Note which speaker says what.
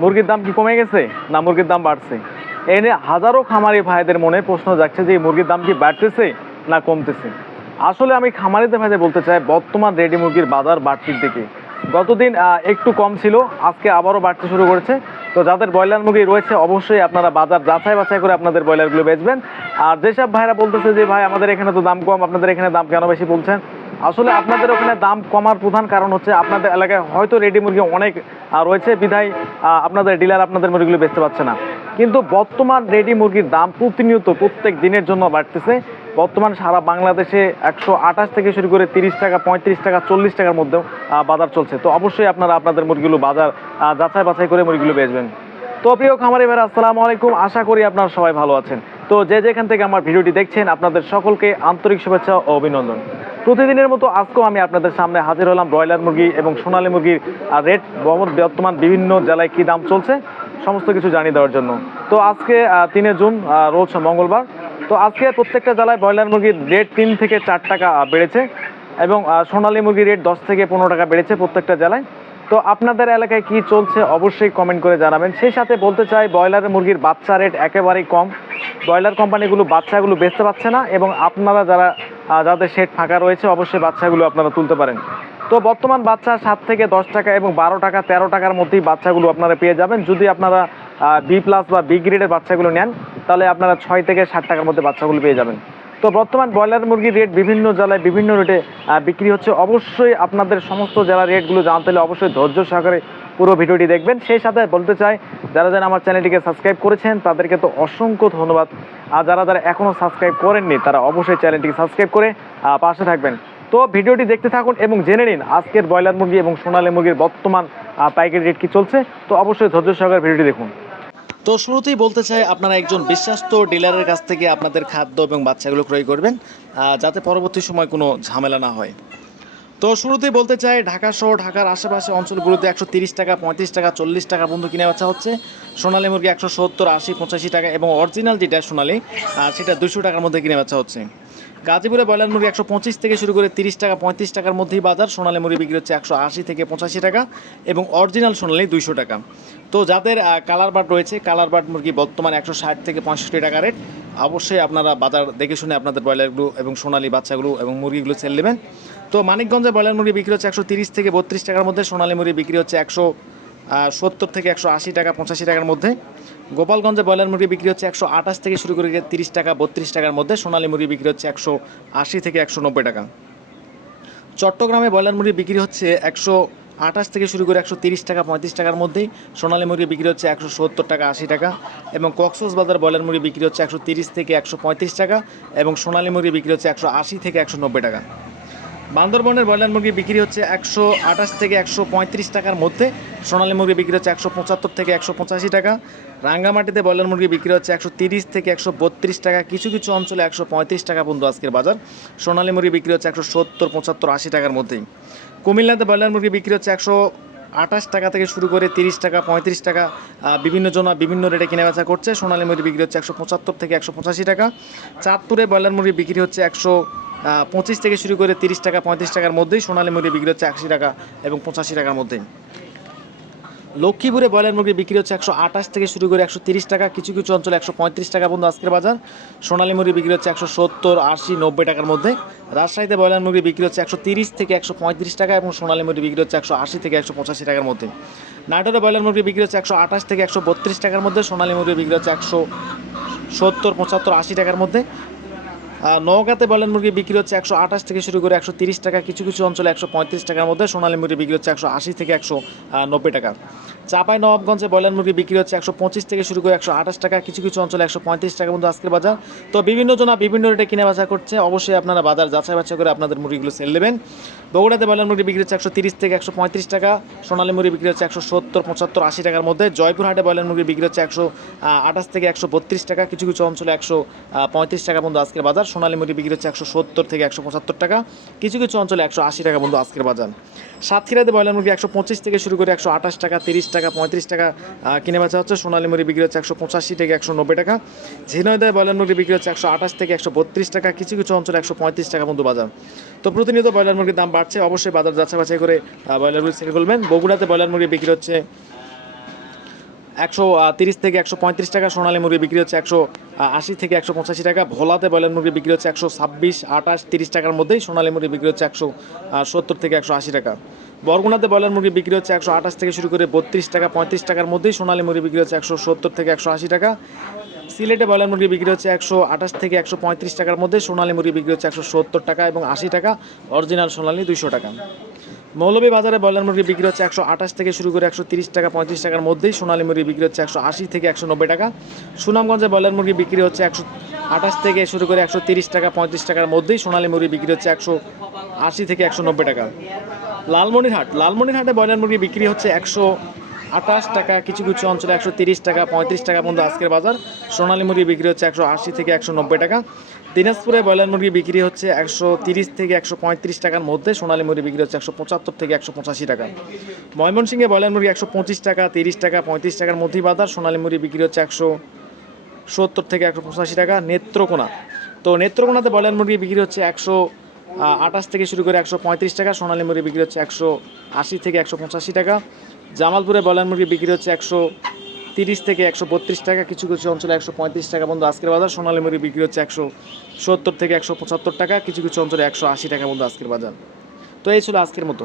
Speaker 1: মুরগির দাম কি কমে গেছে? না, মুরগির দাম বাড়ছে। এই নিয়ে হাজারো খামারি ভাইদের মনে প্রশ্ন যাচ্ছে যে মুরগির দাম কি বাড়তেছে না কমতেছে? আসলে আমি খামারিদের ভাইদের বলতে চাই, বর্তমান রেডি মুরগির বাজার বাড়তির দিকে। গতদিন একটু কম ছিল, আজকে আবারও বাড়তে শুরু করেছে। তো যাদের ব্রয়লার মুরগি রয়েছে, অবশ্যই আপনারা বাজার যাচাই বাছাই করে আপনাদের ব্রয়লারগুলো বেচবেন। আর যেসব ভাইরা বলতেছে যে, ভাই, আমাদের এখানে তো দাম কম, আপনাদের এখানে দাম কেন বেশি বলছেন? আসলে আপনাদের ওখানে দাম কমার প্রধান কারণ হচ্ছে আপনাদের এলাকায় হয়তো রেডি মুরগি অনেক রয়েছে। বিধায় আপনাদের ডিলার আপনাদের মুরগিগুলো বেচতে পারছে না। কিন্তু বর্তমান রেডি মুরগির দাম প্রতিনিয়ত প্রত্যেক দিনের জন্য বাড়তেছে। বর্তমান সারা বাংলাদেশে একশো আঠাশ থেকে শুরু করে তিরিশ টাকা, পঁয়ত্রিশ টাকা, চল্লিশ টাকার মধ্যেও বাজার চলছে। তো অবশ্যই আপনারা আপনাদের মুরগিগুলো বাজার যাচাই বাছাই করে মুরগিগুলো বেচবেন। তো প্রিয় খামারি ভাইরা, আসসালামু আলাইকুম। আশা করি আপনারা সবাই ভালো আছেন। তো যে যেখান থেকে আমার ভিডিওটি দেখছেন, আপনাদের সকলকে আন্তরিক শুভেচ্ছা ও অভিনন্দন। প্রতিদিনের মতো আজকেও আমি আপনাদের সামনে হাজির হলাম ব্রয়লার মুরগি এবং সোনালী মুরগির রেট বর্তমান বিভিন্ন জেলায় কী দাম চলছে সমস্ত কিছু জানিয়ে দেওয়ার জন্য। তো আজকে তিনে জুন রোজ মঙ্গলবার। তো আজকে প্রত্যেকটা জেলায় ব্রয়লার মুরগির রেট তিন থেকে চার টাকা বেড়েছে এবং সোনালী মুরগির রেট দশ থেকে পনেরো টাকা বেড়েছে প্রত্যেকটা জেলায়। তো আপনাদের এলাকায় কি চলছে অবশ্যই কমেন্ট করে জানাবেন। সেই সাথে বলতে চাই, ব্রয়লার মুরগির বাচ্চা রেট একেবারেই কম। ব্রয়লার কোম্পানিগুলো বাচ্চাগুলো বেচতে পারছে না এবং আপনারা যারা যাদের শেড ফাঁকা রয়েছে, অবশ্যই বাচ্চাগুলো আপনারা তুলতে পারেন। তো বর্তমান বাচ্চা সাত থেকে দশ টাকা এবং বারো টাকা, তেরো টাকার মধ্যেই বাচ্চাগুলো আপনারা পেয়ে যাবেন। যদি আপনারা বি প্লাস বা বি গ্রেডের বাচ্চাগুলো নেন, তাহলে আপনারা ছয় থেকে ষাট টাকার মধ্যে বাচ্চাগুলো পেয়ে যাবেন। তো বর্তমান ব্রয়লার মুরগির রেট বিভিন্ন জেলায় বিভিন্ন রেটে বিক্রি হচ্ছে। অবশ্যই আপনাদের সমস্ত জেলার রেটগুলো জানতে হলে অবশ্যই ধৈর্য সহকারে পুরো ভিডিওটি দেখবেন। সেই সাথে বলতে চাই, যারা যারা আমার চ্যানেলটিকে সাবস্ক্রাইব করেছেন, তাদেরকে তো অসংখ্য ধন্যবাদ। আর যারা যারা এখনও সাবস্ক্রাইব করেননি, তারা অবশ্যই চ্যানেলটিকে সাবস্ক্রাইব করে পাশে থাকবেন। তো ভিডিওটি দেখতে থাকুন এবং জেনে নিন, আজকের ব্রয়লার মুরগি এবং সোনালী মুরগির বর্তমান পাইকারি রেট কি চলছে। তো অবশ্যই ধৈর্য সহকারে ভিডিওটি দেখুন। তো শুরুতেই বলতে চাই, আপনারা একজন বিশ্বাস্ত ডিলারের কাছ থেকে আপনাদের খাদ্য এবং বাচ্চাগুলো ক্রয় করবেন যাতে পরবর্তী সময় কোনো ঝামেলা না হয়। তো শুরুতেই বলতে চাই, ঢাকা সহ ঢাকার আশেপাশে অঞ্চলগুলোতে একশো তিরিশ টাকা, পঁয়ত্রিশ টাকা, চল্লিশ টাকা পর্যন্ত কিনে বাচ্চা হচ্ছে। সোনালী মুরগি একশো সত্তর, আশি, পঁচাশি টাকা এবং অরিজিনাল যেটা সোনালি সেটা দুশো টাকার মধ্যে কিনে বাচ্চা হচ্ছে। গাজীপুরে ব্রয়লার মুরগি একশো পঁচিশ থেকে শুরু করে তিরিশ টাকা, পঁয়ত্রিশ টাকার মধ্যেই বাজার। সোনালী মুরগি বিক্রি হচ্ছে একশো আশি থেকে পঁচাশি টাকা এবং অরিজিনাল সোনালী দুইশো টাকা। তো যাদের কালার বাট রয়েছে, কালার বাট মুরগি বর্তমানে একশো ষাট থেকে পঁয়ষট্টি টাকা রেট। অবশ্যই আপনারা বাজার দেখে শুনে আপনাদের ব্রয়লারগুলো এবং সোনালী বাচ্চাগুলো এবং মুরগিগুলো সেল নেবেন। তো মানিকগঞ্জে ব্রয়লার মুরগি বিক্রি হচ্ছে একশো তিরিশ থেকে বত্রিশ টাকার মধ্যে, সোনালী মুরগি বিক্রি হচ্ছে একশো সত্তর থেকে একশো আশি টাকা, পঁচাশি টাকার মধ্যে। গোপালগঞ্জে ব্রয়লার মুরগি বিক্রি হচ্ছে একশো আঠাশ থেকে শুরু করে তিরিশ টাকা, বত্রিশ টাকার মধ্যে। সোনালী মুরগি বিক্রি হচ্ছে একশো আশি থেকে একশো নব্বই টাকা। চট্টগ্রামে ব্রয়লার মুরগি বিক্রি হচ্ছে একশো আঠাশ থেকে শুরু করে একশো তিরিশ টাকা, পঁয়ত্রিশ টাকার মধ্যেই। সোনালী মুরগি বিক্রি হচ্ছে একশো সত্তর টাকা, আশি টাকা। এবং কক্সস বাজার ব্রয়লার মুরগি বিক্রি হচ্ছে একশো তিরিশ থেকে একশো পঁয়ত্রিশ টাকা। এবং সোনালী মুরগি বিক্রি হচ্ছে একশো আশি থেকে একশো নব্বই টাকা। বান্দরবনের ব্রয়লার মুরগি বিক্রি হচ্ছে একশো আঠাশ থেকে একশো পঁয়ত্রিশ টাকার মধ্যে। সোনালী মুরগি বিক্রি হচ্ছে একশো পঁচাত্তর থেকে একশো পঁচাশি টাকা। রাঙ্গামাটিতে ব্রয়লার মুরগি বিক্রি হচ্ছে একশো তিরিশ থেকে একশো বত্রিশ টাকা। কিছু কিছু অঞ্চলে একশো পঁয়ত্রিশ টাকা পর্যন্ত আজকের বাজার। সোনালী মুরগি বিক্রি হচ্ছে একশো সত্তর, পঁচাত্তর, আশি টাকার মধ্যেই। কুমিল্লাতে ব্রয়লার মুরগি বিক্রি হচ্ছে একশো আঠাশ টাকা থেকে শুরু করে তিরিশ টাকা, পঁয়ত্রিশ টাকা। বিভিন্ন জন বিভিন্ন রেটে কিনে বেচা করছে। সোনালী মুরগি বিক্রি হচ্ছে একশো পঁচাত্তর থেকে একশো পঁচাশি টাকা। চাঁদপুরে ব্রয়লার মুরগি বিক্রি হচ্ছে একশো পঁচিশ থেকে শুরু করে তিরিশ টাকা, পঁয়ত্রিশ টাকার মধ্যেই সোনালী মুরগি বিক্রি হচ্ছে আশি টাকা এবং পঁচাশি টাকার মধ্যেই। লক্ষ্মীপুরে ব্রয়লার মুরগি বিক্রি হচ্ছে একশো আঠাশ থেকে শুরু করে একশো তিরিশ টাকা, কিছু কিছু অঞ্চলে একশো পঁয়ত্রিশ টাকা পর্যন্ত আজকের বাজার। সোনালী মুরগি বিক্রি হচ্ছে একশো সত্তর, আশি, নব্বই টাকার মধ্যে। রাজশাহীতে ব্রয়লার মুরগি বিক্রি হচ্ছে একশো তিরিশ থেকে একশো পঁয়ত্রিশ টাকা এবং সোনালী মুরগি বিক্রি হচ্ছে একশো আশি থেকে একশো পঁচাশি টাকার মধ্যে। নাটোরে ব্রয়লার মুরগি বিক্রি হচ্ছে একশো আঠাশ থেকে একশো বত্রিশ টাকার মধ্যে, সোনালী মুরগি বিক্রি হচ্ছে একশো সত্তর, পঁচাত্তর, আশি টাকার মধ্যে। নওগাঁতে ব্রয়লার মুরগি বিক্রি হচ্ছে একশো আঠাশ থেকে শুরু করে একশো তিরিশ টাকা, কিছু কিছু অঞ্চলে একশো পঁয়ত্রিশ টাকার মধ্যে সোনালী মুরগি বিক্রি হচ্ছে একশো আশি থেকে একশো নব্বই টাকা। চাপাই নবাবগঞ্জে ব্রয়লার মুরগি বিক্রি হচ্ছে একশো পঁচিশ থেকে শুরু করে একশো আঠাশ টাকা, কিছু কিছু অঞ্চলে একশো পঁয়ত্রিশ টাকা পর্যন্ত আজকের বাজার। তো বিভিন্ন জনা বিভিন্ন রেটে কিনে বাজার করছে। অবশ্যই আপনারা বাজার যাচাই বাছাই করে আপনাদের মুরগিগুলো সেল নেবেন। বগুড়াতে ব্রয়লার মুরগি বিক্রি হচ্ছে একশো তিরিশ থেকে একশো পঁয়ত্রিশ টাকা। সোনালী মুরগি বিক্রি হচ্ছে একশো সত্তর, পঁচাত্তর, আশি টাকার মধ্যে। জয়পুরহাটে ব্রয়লার মুরগি বিক্রি হচ্ছে একশো আঠাশ থেকে একশো বত্রিশ টাকা। কিছু কিছু অঞ্চলে একশো পঁয়ত্রিশ টাকা পর্যন্ত আজকের বাজার। সোনালী মুরগি বিক্রি হচ্ছে একশো সত্তর থেকে একশো পঁচাত্তর টাকা। কিছু কিছু অঞ্চলে একশো আশি টাকা পর্যন্ত আজকের বাজার। সাতক্ষীরাতে ব্রয়লার মুরগি একশো পঁচিশ থেকে শুরু করে একশো আঠাশ টাকা, তিরিশ টাকা পঁয়ত্রিশ টাকা কিনে বেচা হচ্ছে। সোনালী মুড়ি বিক্রি হচ্ছে একশো পঁচাশি থেকে একশো নব্বই টাকা। ঝিনয়দায় ব্রয়লার মুরগি বিক্রি হচ্ছে একশো আঠাশ থেকে একশো বত্রিশ টাকা। কিছু কিছু অঞ্চলে একশো পঁয়ত্রিশ টাকা পর্যন্ত বাজার। তো প্রতিনিয়ত ব্রয়লার মুরগির দাম বাড়ছে। অবশ্যই বাজার যাচাই বাছাই করে ব্রয়লার মুরগি সেল করবেন বগুড়াতে ব্রয়লার মুরগি বিক্রি হচ্ছে একশো তিরিশ থেকে একশো পঁয়ত্রিশ টাকা সোনালী মুরগি বিক্রি হচ্ছে একশো আশি থেকে একশো পঁচাশি টাকা। ভোলাতে ব্রয়লার মুরগি বিক্রি হচ্ছে একশো ছাব্বিশ, আঠাশ, তিরিশ টাকার মধ্যেই সোনালী মুরগি বিক্রি হচ্ছে একশো সত্তর থেকে একশো আশি টাকা। বরগুনাতে ব্রয়লার মুরগি বিক্রি হচ্ছে একশো আঠাশ থেকে শুরু করে বত্রিশ টাকা, পঁয়ত্রিশ টাকার মধ্যেই সোনালী মুরগি বিক্রি হচ্ছে একশো সত্তর থেকে একশো আশি টাকা। সিলেটে ব্রয়লার মুরগি বিক্রি হচ্ছে একশো আঠাশ থেকে একশো পঁয়ত্রিশ টাকার মধ্যে সোনালী মুরগি বিক্রি হচ্ছে একশো সত্তর টাকা এবং আশি টাকা। অরিজিনাল সোনালী দুইশো টাকা। মৌলভী বাজারে ব্রয়লার মুরগি বিক্রি হচ্ছে একশো আঠাশ থেকে শুরু করে একশো তিরিশ টাকা, পঁয়ত্রিশ টাকার মধ্যেই। সোনালী মুরগি বিক্রি হচ্ছে একশো আশি থেকে একশো নব্বই টাকা। সুনামগঞ্জে ব্রয়লার মুরগি বিক্রি হচ্ছে একশো আঠাশ থেকে শুরু করে একশো তিরিশ টাকা, পঁয়ত্রিশ টাকার মধ্যেই সোনালী মুরগি বিক্রি হচ্ছে একশো আশি থেকে একশো নব্বই টাকা। লালমনিরহাট, লালমনিরহাটে ব্রয়লার মুরগি বিক্রি হচ্ছে একশো আঠাশ টাকা, কিছু কিছু অঞ্চলে একশো তিরিশ টাকা, পঁয়ত্রিশ টাকা পর্যন্ত আজকের বাজার। সোনালী মুরগি বিক্রি হচ্ছে একশো আশি থেকে একশো নব্বই টাকা। দিনাজপুরে ব্রয়লার মুরগি বিক্রি হচ্ছে একশো তিরিশ থেকে একশো পঁয়ত্রিশ টাকার মধ্যে, সোনালী মুরগি বিক্রি হচ্ছে একশো পঁচাত্তর থেকে একশো পঁচাশি টাকা। ময়মনসিংহে ব্রয়লার মুরগি একশো পঁচিশ টাকা, তিরিশ টাকা, পঁয়ত্রিশ টাকার মধ্যেই বাজার। সোনালী মুরগি বিক্রি হচ্ছে একশো সত্তর থেকে একশো পঁচাশি টাকা, নেত্রকোনা। তো নেত্রকোনাতে ব্রয়লার মুরগি বিক্রি হচ্ছে একশো আঠাশ থেকে শুরু করে একশো পঁয়ত্রিশ টাকা, সোনালী মুরগি বিক্রি হচ্ছে একশো আশি থেকে একশো পঁচাশি টাকা। জামালপুরে ব্রয়লার মুরগি বিক্রি হচ্ছে একশো তিরিশ থেকে একশো বত্রিশ টাকা, কিছু কিছু অঞ্চলে একশো পঁয়ত্রিশ টাকা বন্ধু। আজকের বাজার সোনালী মুরগি বিক্রি হচ্ছে একশো সত্তর থেকে একশো পঁচাত্তর টাকা, কিছু কিছু অঞ্চলে একশো আশি টাকা বন্ধু আজকের বাজার। তো এই ছিল আজকের মতো